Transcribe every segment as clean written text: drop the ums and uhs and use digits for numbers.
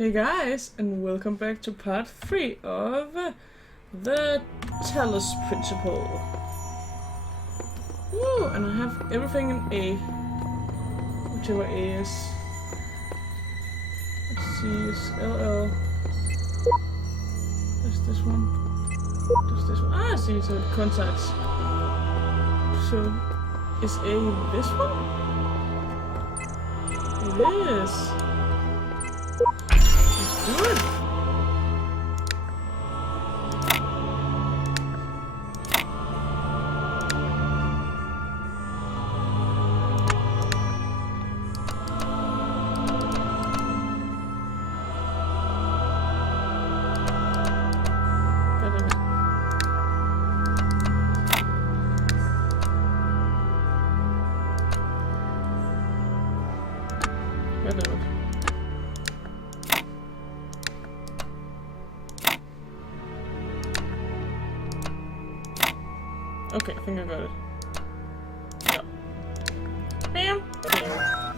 Hey guys, and welcome back to part 3 of the Talos Principle. Woo, and I have everything in A. Whichever A is. Let's see, it's LL. That's this one. That's this one. Ah, I see, so it contacts. So, is A this one? It is. Good. Okay, I think I got it. Yeah. Bam! Bam.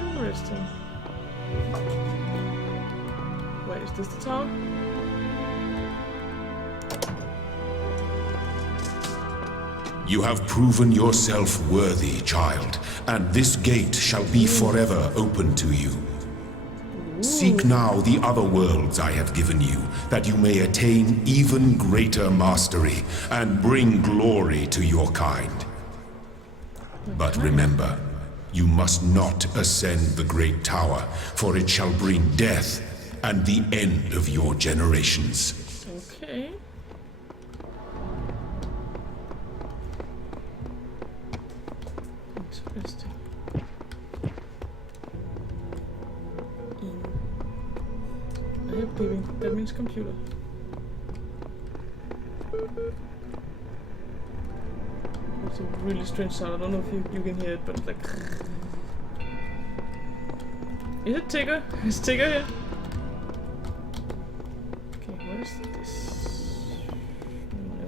Interesting. Wait, is this the tower? You have proven yourself worthy, child, and this gate shall be forever open to you. Seek now the other worlds I have given you, that you may attain even greater mastery and bring glory to your kind. But remember, you must not ascend the great tower, for it shall bring death and the end of your generations. Okay. Interesting. I have beeping. That means computer. It's a really strange sound. I don't know if you can hear it, but it's like. Is it Tigger? Is Tigger here? Okay, what is this?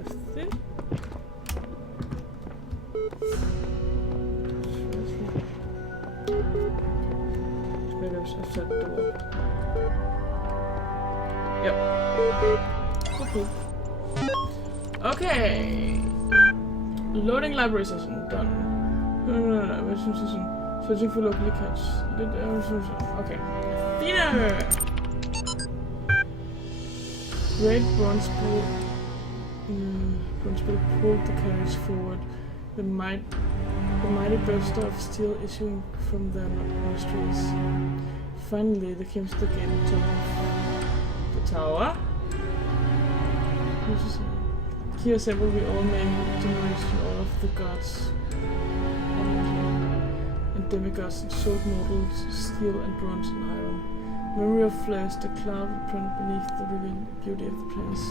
Nothing. Maybe I was outside the door. Yep. Cool. Okay. Loading library session done. No. Mission session. Searching for local accounts. Okay. Athena! Great bronze bull pulled the carriage forward. The mighty burst of steel issuing from their nostrils. Finally, they came to the gate and took the tower. Here assembled we all men, generation all of the gods and demigods and sword mortals, steel and bronze and iron. Memory of flesh, the cloud print beneath the revealing beauty of the plains,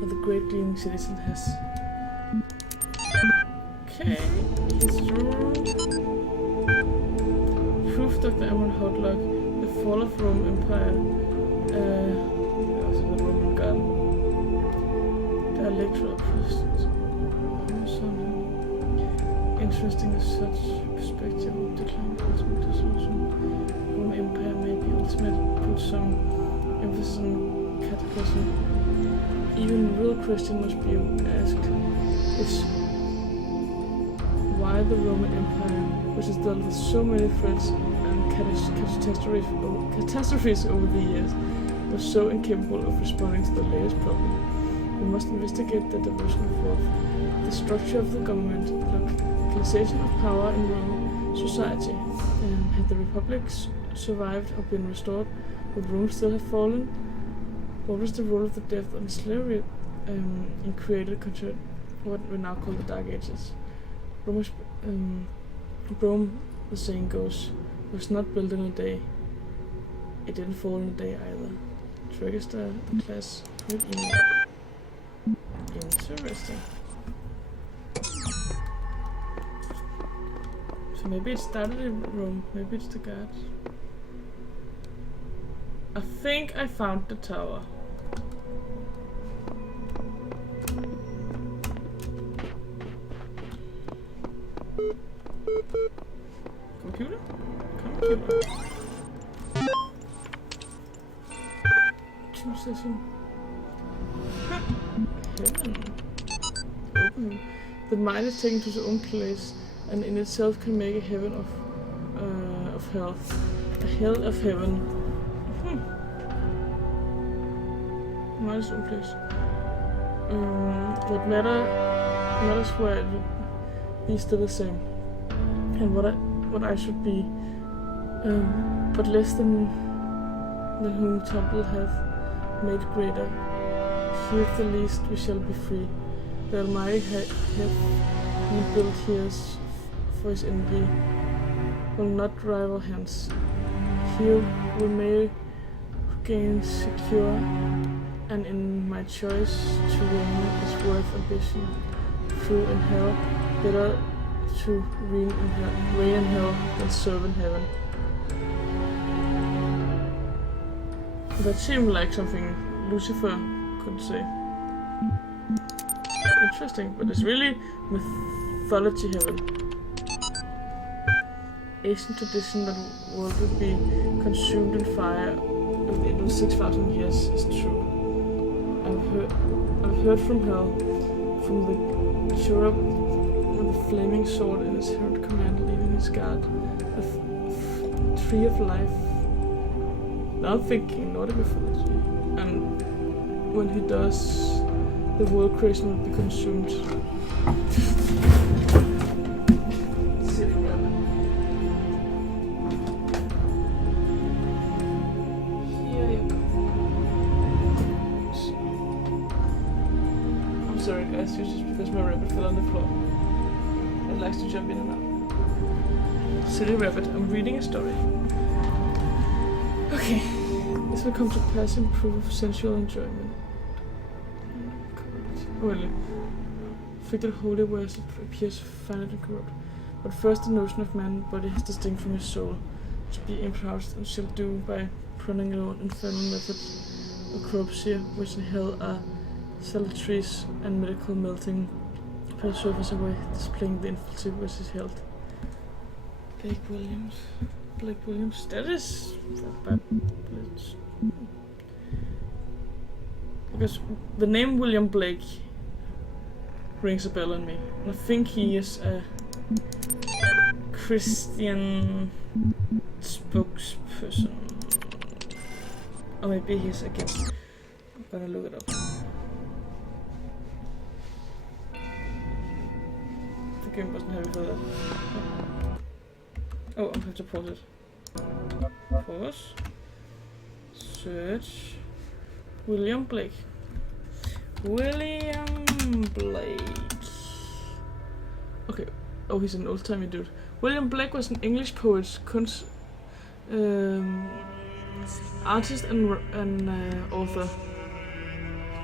where the great gleaming citizen has. Okay, proof of the Emerald Hotlock, the fall of Rome Empire, also the Roman garden. Electoral process. Interesting as such perspective of decline cosmic dissolution. Roman Empire may be ultimate, put some emphasis on cataclysm. Even the real question must be asked is why the Roman Empire, which has dealt with so many threats and catastrophes over the years, was so incapable of responding to the latest problem. We must investigate the diversion of wealth, the structure of the government, the localization of power in Roman society. Had the Republic survived or been restored, would Rome still have fallen? What was the role of the death and slavery in created what we now call the Dark Ages? Rome, the saying goes, was not built in a day. It didn't fall in a day either. Trigger the class, great email. Interesting. So maybe it started in Rome, maybe it's the guards. I think I found the tower. Computer? Computer. meditation session. Heaven. Opening. The mind is taken to its own place, and in itself can make a heaven of hell. A hell of heaven. Mind is own place. What matters where it will be still the same, and what I should be, but less than whom Temple hath made greater. Here at the least we shall be free. The Almighty hath built here for his envy, will not rival hence. Here we may gain secure, and in my choice to reign is worth ambition. Through in hell, better to reign in hell than serve in heaven. That seemed like something Lucifer could say. Interesting, but it's really mythology heaven. Ancient tradition that the world would be consumed in fire at the end of 6,000 years is true. I've heard from hell, from the cherub with a flaming sword in his herald command leaving his guard, a tree of life. Now I'm thinking Nordic mythology, and when he does, the world creation will be consumed. Silly rabbit. Here you go. I'm sorry guys, it's just because my rabbit fell on the floor. It likes to jump in and out. Silly rabbit, I'm reading a story. Okay, this will come to pass in proof of sensual enjoyment. Well, figured holy worship appears finite and corrupt. But first the notion of man body has distinct from his soul, to be impoverished and shall do by pruning alone infernal methods of corruption, which in hell are salutaries and medical melting per the surface away, displaying the infancy which is held. Blake Williams, that is bad. Because the name William Blake rings a bell in me. And I think he is a Christian spokesperson. Or maybe he's against. I'm gonna look it up. The game wasn't heavy for that. Oh, I have to pause it. Pause. Search. William Blake. Okay. Oh, he's an old-timey dude. William Blake was an English poet, artist and author.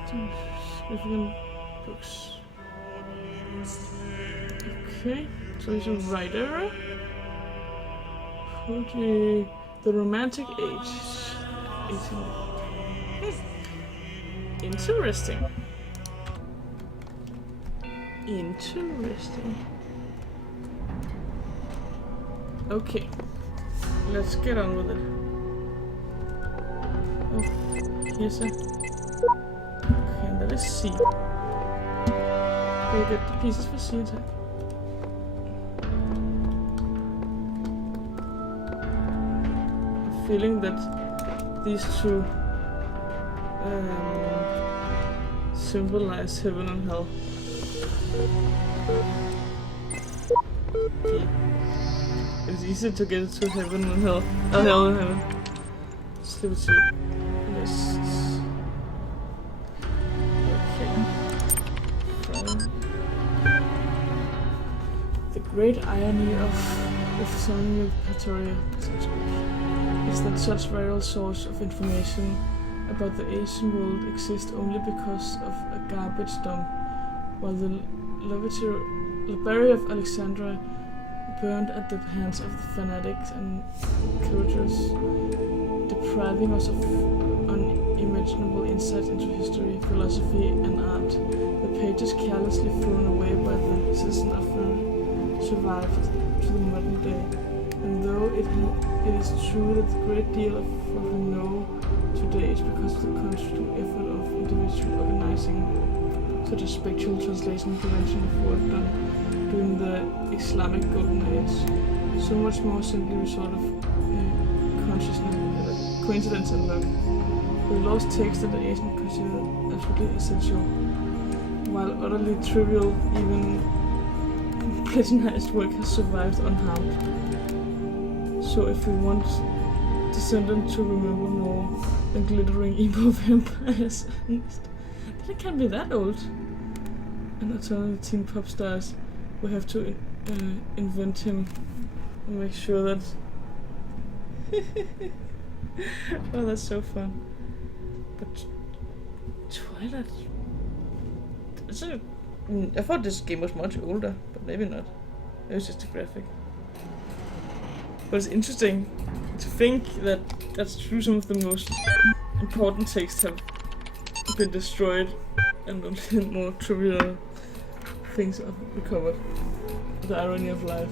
Significant books. Okay, so he's a writer. Poetry, the Romantic Age. 18. Interesting. Okay, let's get on with it. Oh, here's a... Okay, and that is C. We'll get the pieces for C attack. I'm feeling that these two symbolize heaven and hell. Okay. It's easy to get to heaven and hell. Hell and heaven. Let's see. Lists. Okay. The great irony of Infernal is that such viral source of information about the Asian world exists only because of a garbage dump, while the Library of Alexandria burned at the hands of the fanatics and cultures, depriving us of unimaginable insights into history, philosophy, and art. The pages carelessly thrown away by the citizen after survived to the modern day. And though it is true that a great deal of what we know today is because of the constant effort of individual organizing, such as spectral translation prevention of work done during the Islamic Golden Age. So much more simply a result of consciousness, coincidence and luck. The lost text that the Asian considered absolutely essential, while utterly trivial, even plagiarized work has survived unharmed. So if we want descendants to remember more than glittering emo vampires, then it can't be that old. And alternative teen pop stars, we have to invent him and make sure that... Oh, that's so fun. But Twilight... I thought this game was much older, but maybe not. It was just a graphic. But it's interesting to think that that's true. Some of the most important texts have been destroyed and only more trivial things are recovered. The irony of life.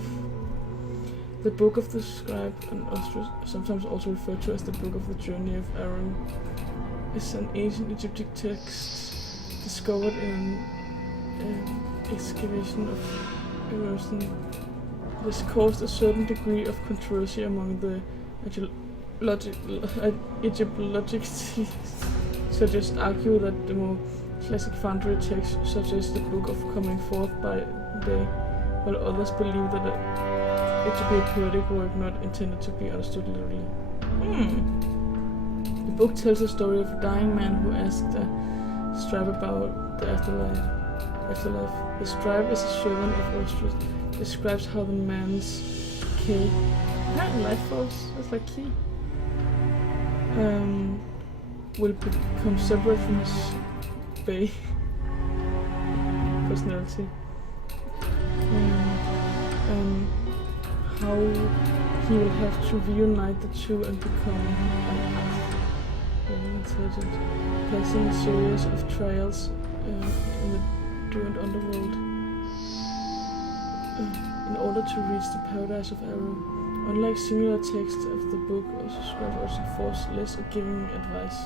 The Book of the Scribe and Ostrich, sometimes also referred to as the Book of the Journey of Arrow, is an ancient Egyptian text discovered in an excavation of erosion. It has caused a certain degree of controversy among the Egyptologists, such as argue that the more classic foundry texts, such as the Book of Coming Forth by Day, while others believe that it to be a poetic work not intended to be understood literally. The book tells the story of a dying man who asked a scribe about the afterlife. The scribe is a servant of Ostrich. Describes how the man's key, life force, that's like key, will become separate from his bay personality. How he will have to reunite the two and become very intelligent, passing a series of trials in the doomed underworld in order to reach the paradise of Arrow. Unlike similar texts of the book, Scribe also force less of giving advice.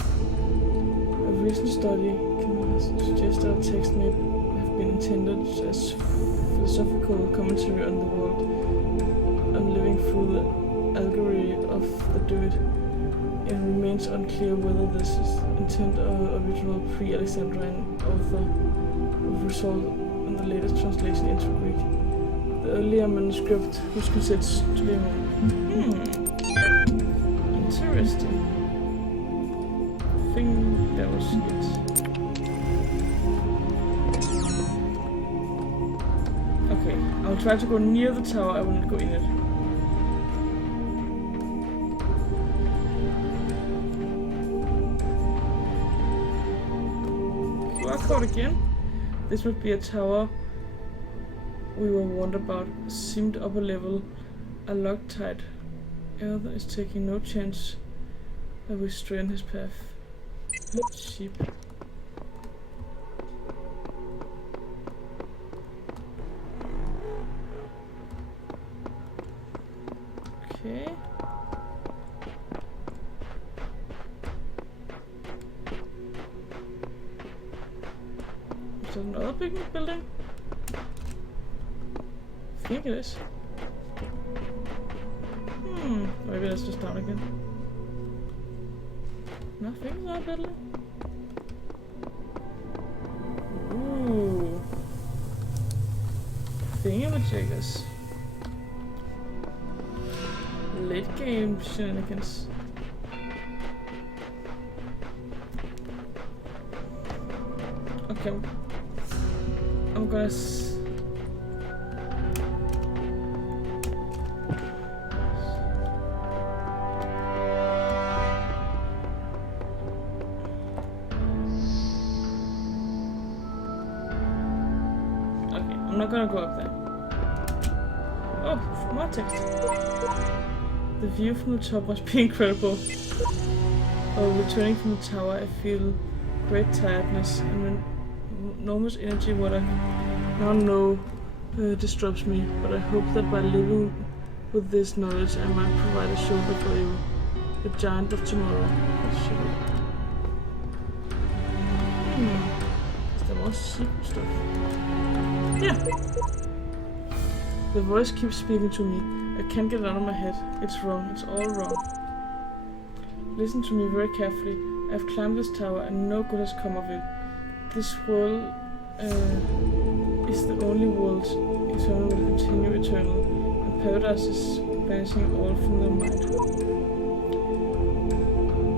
A recent study can suggest that a text may have been intended as philosophical commentary on the world and living through the allegory of the Druid. It remains unclear whether this is intent or original pre-Alexandrine author would result in the latest translation into Greek. The earlier manuscript was considered to be interesting. I think that was it. Okay, I'll try to go near the tower, I will not go in it. QR code again. This would be a tower we were warned about. Seemed upper level, a Loctite. Elder is taking no chance that we stray on his path. Sheep. Okay. Is there another big building? I think it is. Maybe that's just down again. Nothing is that building. Ooh. Thingamajiggas. Late game shenanigans. Okay. I'm gonna I'm not gonna go up there. Oh, more text. The view from the top must be incredible. Oh, returning from the tower, I feel great tiredness and enormous energy. What I now know disturbs me, but I hope that by living with this knowledge, I might provide a shoulder for you. the giant of tomorrow. Is there more secret stuff? Yeah. The voice keeps speaking to me. I can't get it out of my head. It's wrong. It's all wrong. Listen to me very carefully. I've climbed this tower and no good has come of it. This world is the only world. Eternal will continue eternal. And paradise is banishing all from their mind.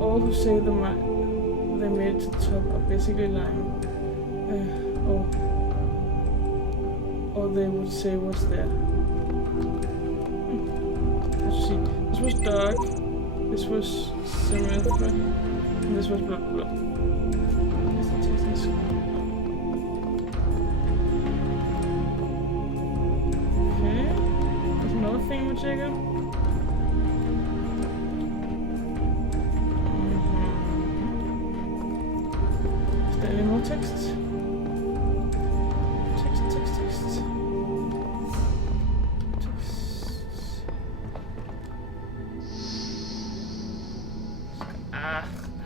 All who say they made it to the top are basically lying. Or they would say what's there. Let's see. This was dark. This was symmetry. And this was blah blah. Okay. There's another thing we check out. Is there any more text? Text. I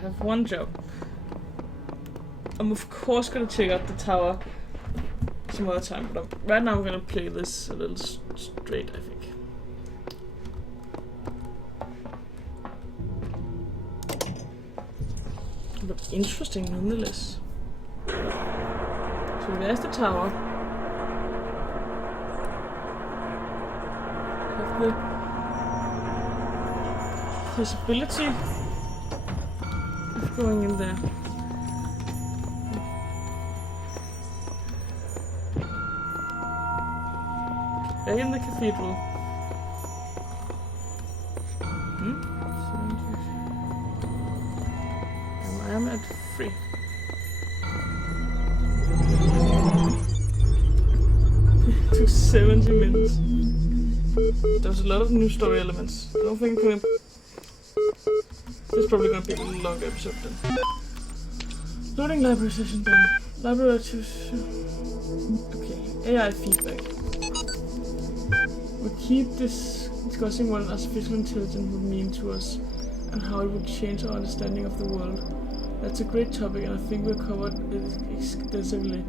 have one job. I'm of course gonna check out the tower some other time, but right now I'm gonna play this a little straight, I think. But interesting nonetheless. So there's the tower. Have the possibility of going in there. Back in the cathedral. And I am at 3. It took 70 minutes. There was a lot of new story elements. I don't think this is probably gonna be a little longer episode then. Loading library session then. Library activities. Okay, AI feedback. We keep discussing what an artificial intelligence would mean to us and how it would change our understanding of the world. That's a great topic and I think we've covered it extensively.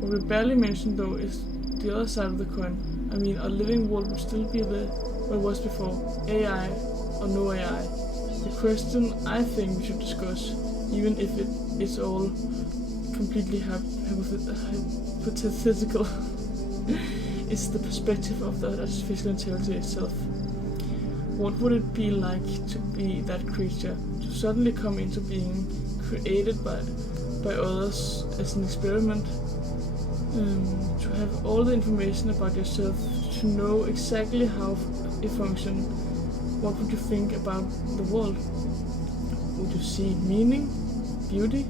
What we barely mentioned though is the other side of the coin. I mean, our living world would still be what it was before, AI or no AI. The question I think we should discuss, even if it's all completely hypothetical, is the perspective of the artificial intelligence itself. What would it be like to be that creature, to suddenly come into being, created by others as an experiment, to have all the information about yourself, to know exactly how it functions? What would you think about the world? Would you see meaning, beauty?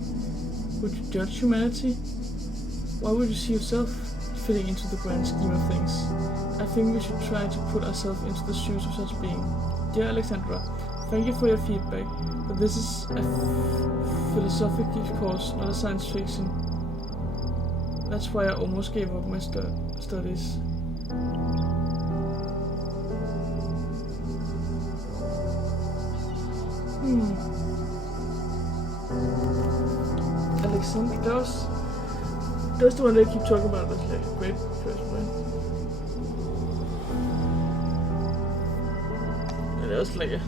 Would you judge humanity? Why would you see yourself fitting into the grand scheme of things? I think we should try to put ourselves into the shoes of such being. Dear Alexandra, thank you for your feedback, but this is a philosophical course, not a science fiction. That's why I almost gave up my studies. Alexandra, that was the one they keep talking about. That's like a great person, right? Yeah, that was like a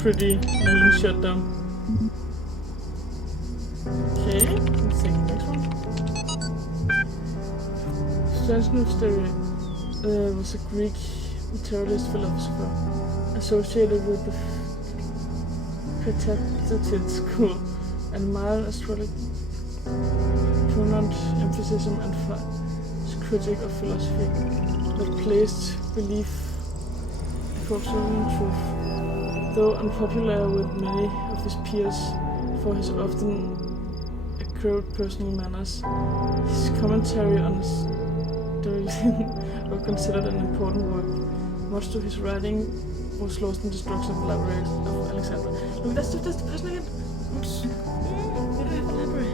pretty mean shutdown. Okay, let's take the next one. Stanton was a Greek materialist philosopher associated with the Petaktid school and mild astrology, prominent emphasis and critique of philosophy that placed belief before certain truth. Though unpopular with many of his peers for his often accurate personal manners, his commentary on Stoicism were considered an important work. Much of his writing was lost in destruction of the library of Alexandria. Look, that's the person again. Oops. We don't have a library.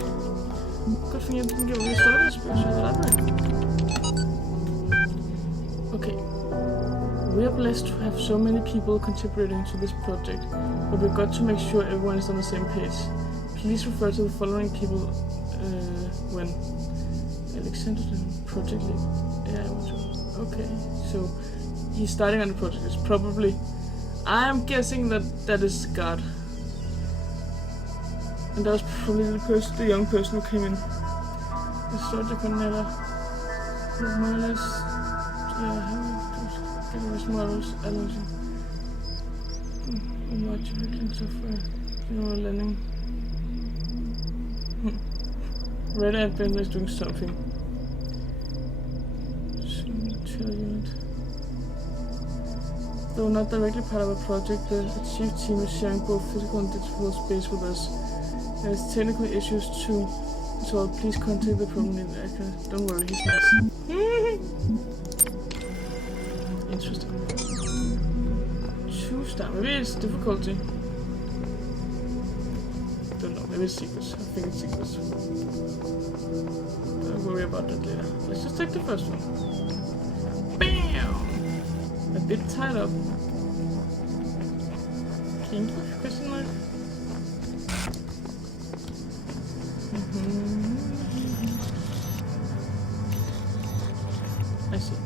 Good thing I didn't get restarted, but I should have a library. Okay. We are blessed to have so many people contributing to this project, but we've got to make sure everyone is on the same page. Please refer to the following people when Alexander and project lead. Yeah, I want to. Okay, so he's starting on the project. It's probably. I'm guessing that is God. And that was probably the young person who came in. The subject can never more or less get those models allergy. Much written software. Learning. Red Adventure is doing something. Material unit. Though not directly part of a project, the chief team is sharing both physical and digital space with us. There's technical issues too, so please contact the problem in Accra. Don't worry, he's nice. Interesting. 2-star. Maybe it's difficulty. Don't know. Maybe it's secrets. I think it's secrets. Don't worry about that later. Let's just take the first one. Bam! A bit tied up. Kinky? Question mark? I see.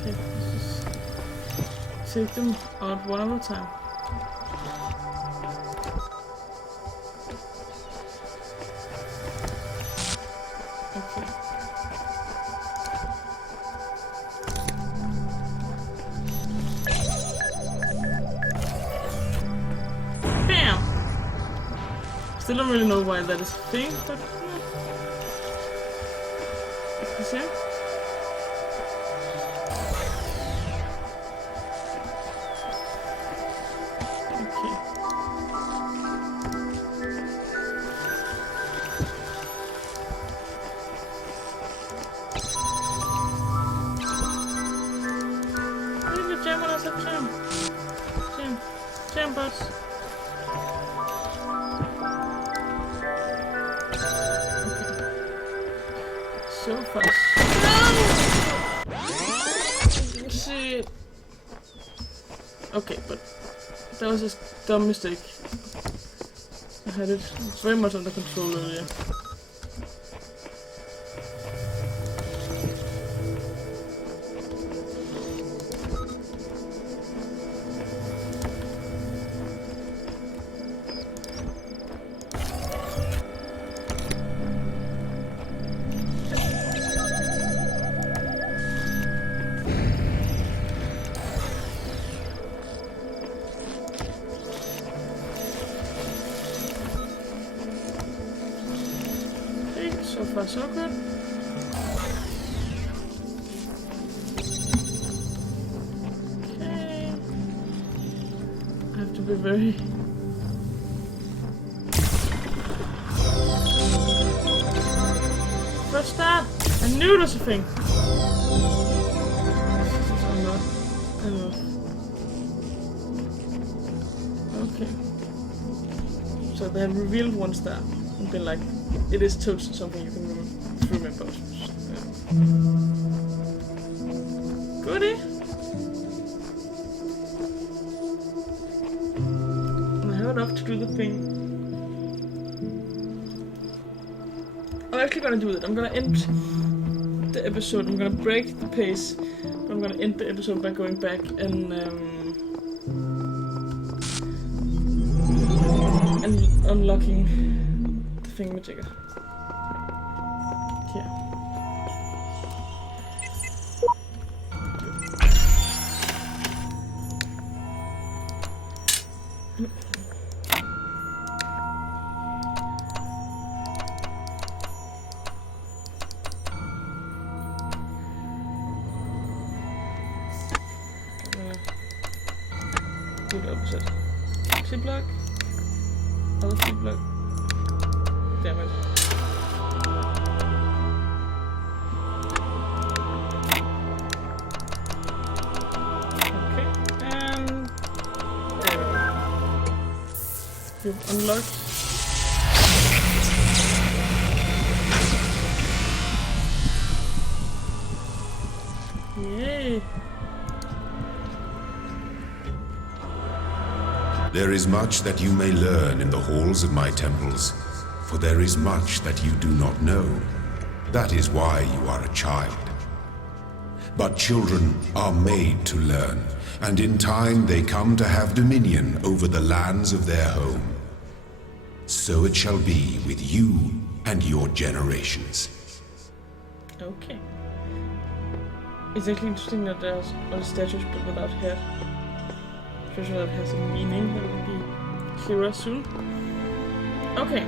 Okay, let's just take them out one at a time. Okay. Still don't really know why that is a thing, but you see? Okay. Look at jam on us up jam. Jam buds. So fast. No! Shit. Okay, but that was a dumb mistake. I had it very much under control earlier. So far, so good. Okay. I have to be very... First star! I knew it was a thing! I know. Okay. So they have revealed 1 star and been like, it is totally something you can remember. Goodie! I have enough to do the thing. I'm actually gonna do it. I'm gonna end the episode. I'm gonna break the pace. I'm gonna end the episode by going back and unlocking the thingamajigger. Here. Do the opposite. Flip block. Other flip block. Damn it. Okay, and there we go. You've unlocked. Yay! There is much that you may learn in the halls of my temples, for there is much that you do not know. That is why you are a child. But children are made to learn, and in time they come to have dominion over the lands of their home. So it shall be with you and your generations. Okay. It's actually interesting that there's all the statues but without head. Especially that has a meaning that will be clearer soon. Okay,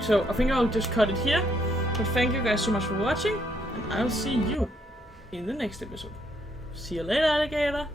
so I think I'll just cut it here. But thank you guys so much for watching, and I'll see you in the next episode. See you later, alligator!